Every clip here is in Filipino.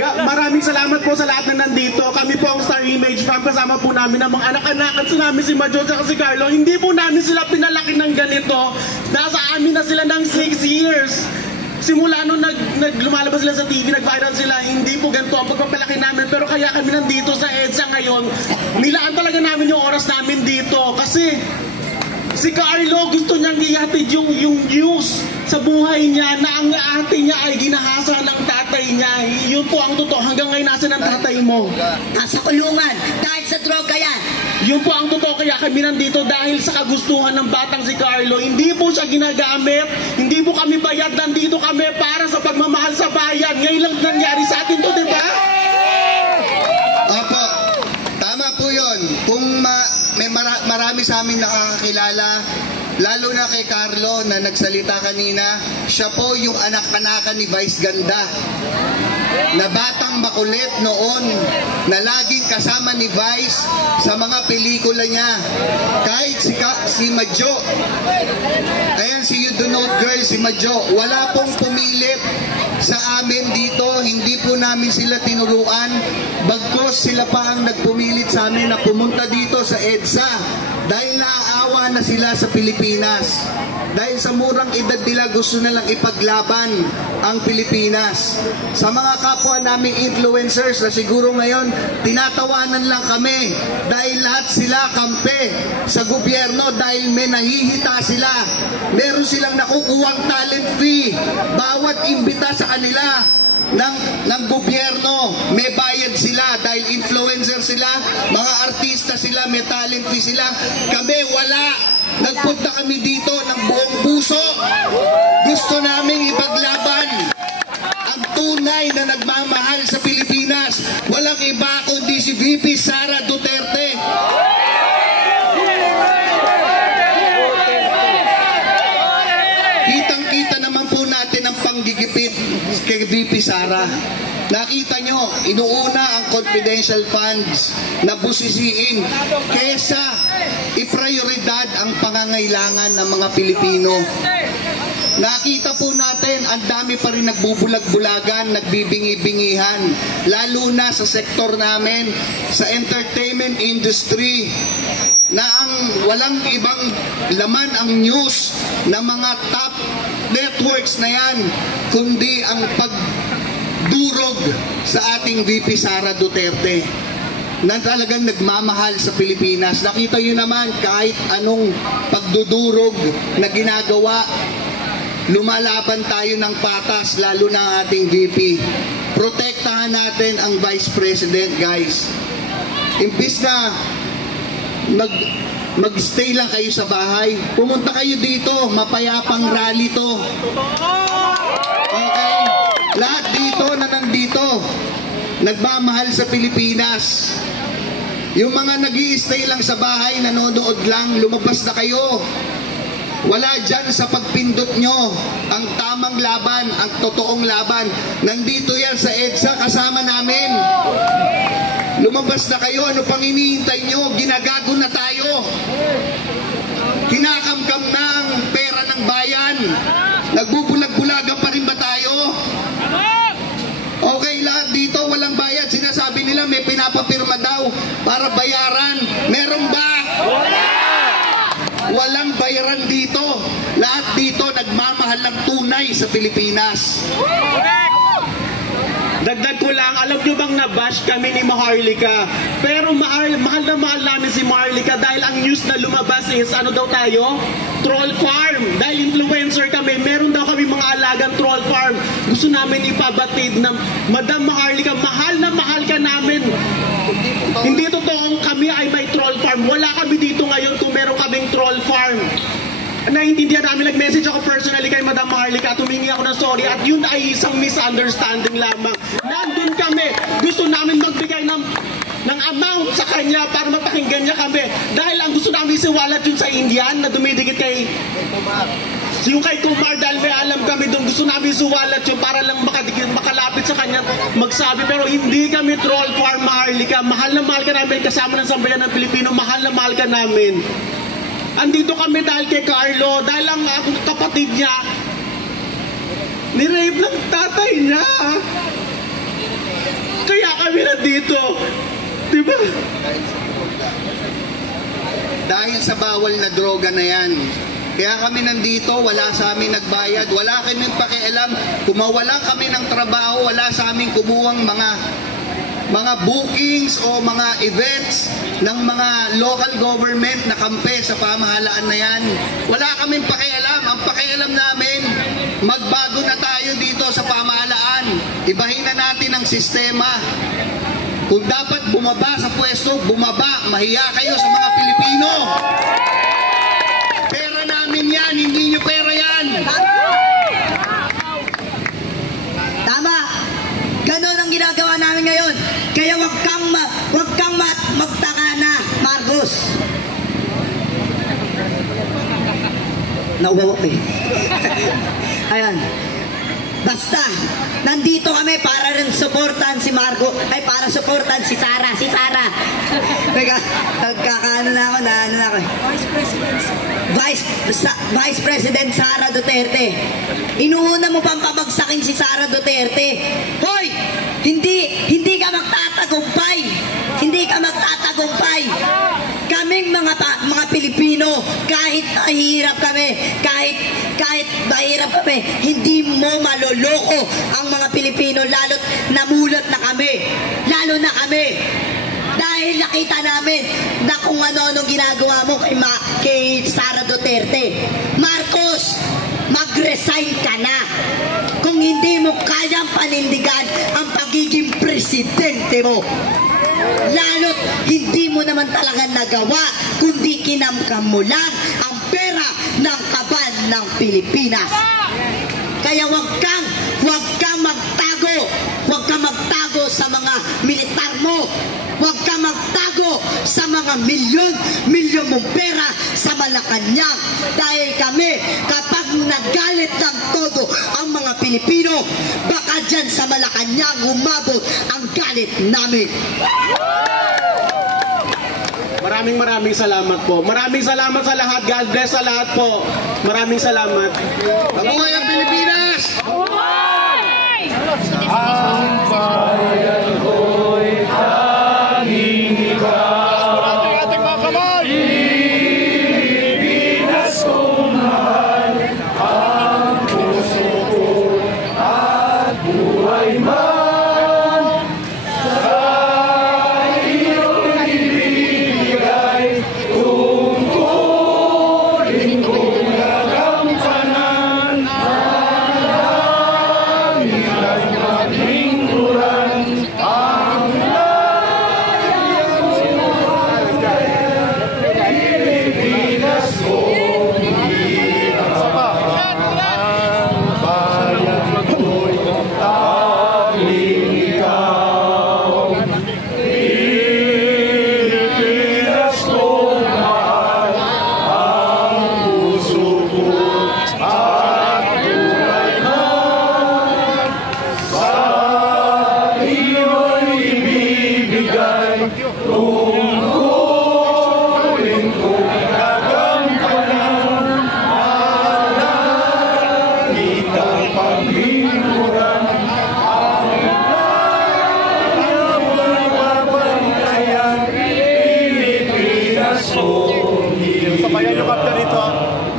Maraming salamat po sa lahat na nandito. Kami po ang Star Image Fam. Kasama po namin ang mga anak-anak at namin si Majo at si Carlo. Hindi po namin sila pinalaki ng ganito. Nasa amin na sila ng 6 years. Simula nung lumalabas sila sa TV, nag-viral sila, hindi po ganito ang pagpapalaki namin. Pero kaya kami nandito sa EDSA ngayon, nilaan talaga namin yung oras namin dito. Kasi si Carlo gusto niyang ihatid yung news sa buhay niya na ang ate niya ay ginahasa ng tatay niya. Yun po ang totoo. Hanggang ngayon nasa ng tatay mo. Nasa kulungan dahil sa droga yan. Yun po ang totoo. Kaya kami nandito dahil sa kagustuhan ng batang si Carlo. Hindi po siya ginagamit. Hindi po kami bayad. Nandito kami para sa pagmamahal sa bayan. Ngayon lang nangyari sa atin to, di ba? Opo. Tama po yun. Kung may marami sa amin nakakakilala, lalo na kay Carlo na nagsalita kanina, siya po yung anak-anakan ni Vice Ganda. Na batang makulit noon, na laging kasama ni Vice sa mga pelikula niya. Kahit si Majo, ayan si You Do Not Girl, si Majo, wala pong pumilit sa amin dito, hindi po namin sila tinuruan, bagkos sila pa ang nagpumilit sa amin na pumunta dito sa EDSA dahil naaawa na sila sa Pilipinas. Dahil sa murang edad nila gusto na lang ipaglaban ang Pilipinas. Sa mga kapwa naming influencers na siguro ngayon tinatawanan lang kami dahil lahat sila kampe sa gobyerno dahil may nahihita sila. Meron silang nakukuhang talent fee bawat imbita sa kanila ng gobyerno, may bayad sila dahil influencer sila, mga artista sila, may talent fee sila. Kami wala. Nagpunta kami dito ng buong puso. Gusto naming ipaglaban ang tunay na nagmamahal sa Pilipinas. Walang iba kundi si VP Sara Duterte. Kitang-kita naman po natin ang panggigipit kay VP Sara. Nakita nyo, inuuna ang confidential funds na busisiin kesa iprioridad ang pangangailangan ng mga Pilipino. Nakita po natin, ang dami pa rin nagbubulag-bulagan, nagbibingi-bingihan, lalo na sa sektor namin, sa entertainment industry, na ang walang ibang laman ang news ng mga top networks na yan, kundi ang pagdurog sa ating VP Sara Duterte na talagang nagmamahal sa Pilipinas. Nakita nyo naman kahit anong pagdudurog na ginagawa, lumalaban tayo ng patas, lalo na ang ating VP. Protektahan natin ang Vice President, guys. Imbis na mag-stay lang kayo sa bahay, pumunta kayo dito, mapayapang rally to. Okay? Lahat dito na nandito, nagmamahal sa Pilipinas. Yung mga nag-i-stay lang sa bahay, nanonood lang, lumabas na kayo. Wala dyan sa pagpindot nyo ang tamang laban, ang totoong laban. Nandito yan sa EDSA, kasama namin. Lumabas na kayo, ano pang hinihintay nyo? Ginagago na tayo. Kinakamkam na ang pera ng bayan. Nagbubulag-bulagan pa rin ba tayo? Okay, lahat dito walang bayad. Sinasabi nila may pinapapirma daw para bayaran. Meron ba? Wala! Walang bayaran dito. Lahat dito nagmamahal ng tunay sa Pilipinas. Dagdag ko lang, alam nyo bang nabash kami ni Maharlika? Pero mahal na mahal namin si Maharlika dahil ang news na lumabas is, ano daw tayo? Troll farm. Dahil influencer kami, meron daw kami mga alagang troll farm. Gusto namin ipabatid na, Madam Maharlika, mahal na mahal ka namin. Hindi totoong kami ay may troll farm. Wala kami dito ngayon kung meron kaming troll farm. Naintindihan namin, nag-message ako personally kay Madam Maharlika, tumingi ako ng sorry at yun ay isang misunderstanding lamang. Nandun kami, gusto namin magbigay ng amount sa kanya para mapakinggan niya kami. Dahil ang gusto namin siwalat yun sa Indian na dumidikit kay yung kay Kumar, dahil may alam kami doon, gusto namin suwalat yun para lang makalapit sa kanya magsabi. Pero hindi kami troll farm, Maharlika. Mahal na mahal ka namin, kasama ng sambayan ng Pilipino, mahal na mahal ka namin. Andito kami dahil kay Carlo, dahil ang kapatid niya, nirape ng tatay niya. kami nandito. Diba? Dahil sa bawal na droga na yan. Kaya kami nandito, wala sa amin nagbayad, wala kaming pakialam. Kung mawala kami ng trabaho, wala sa amin kumuhang mga bookings o mga events ng mga local government na kampe sa pamahalaan na yan. Wala kaming pakialam. Ang pakialam namin, magbago na tayo dito sa pamahalaan. Ibahin na natin ang sistema. Kung dapat bumaba sa pwesto, bumaba. Mahiya kayo sa mga Pilipino. Pera namin yan, hindi nyo pera yan. Tama. Ganon ang ginagawa namin ngayon. Kaya wag kang magtaka na, Marcos. Nauwawak eh. Ayan. Basta, nandito kami para rin supportan si Marco, ay para supportan si Sara. Teka, nagkakaano na ako, Vice President Sara Duterte. Inuuna mo pang pabagsakin si Sara Duterte. Hoy! Hindi ka magtatagumpay. Hindi ka magtatagumpay. Kaming mga Pilipino, kahit mahirap kami, kahit mahirap kami, hindi mo maloloko ang mga Pilipino, lalo't namulat na kami. Lalo na kami. Dahil nakita namin na kung ano-anong ginagawa mo kay Sara Duterte. Marcos, mag-resign ka na. Kung hindi mo kayang panindigan ang pagiging presidente mo. Lalo't hindi mo naman talaga nagawa, kundi kinamkam mo lang ang pera ng kaban ng Pilipinas. Kaya wag kang magtago sa mga militar mo. Huwag ka magtago sa mga milyon mong pera sa Malacanang. Dahil kami, kapag nagalit ng todo ang mga Pilipino, baka dyan sa Malacanang umabot ang galit namin. Maraming salamat po. Maraming salamat sa lahat. God bless sa lahat po. Maraming salamat. Mabuhay ang Pilipinas! Ang bayan ko'y tanging ikaw. Ating mga kamay! Pilipinas kong mahal, ang puso ko at buhay man. Sa iyo'y ibibigay, tungkulin kong nagampanan. Sabayan yung kapta nito.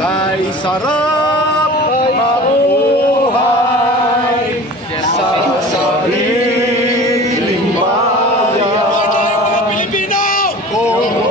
Kay sarap mabuhay sa sariling bayan. Kung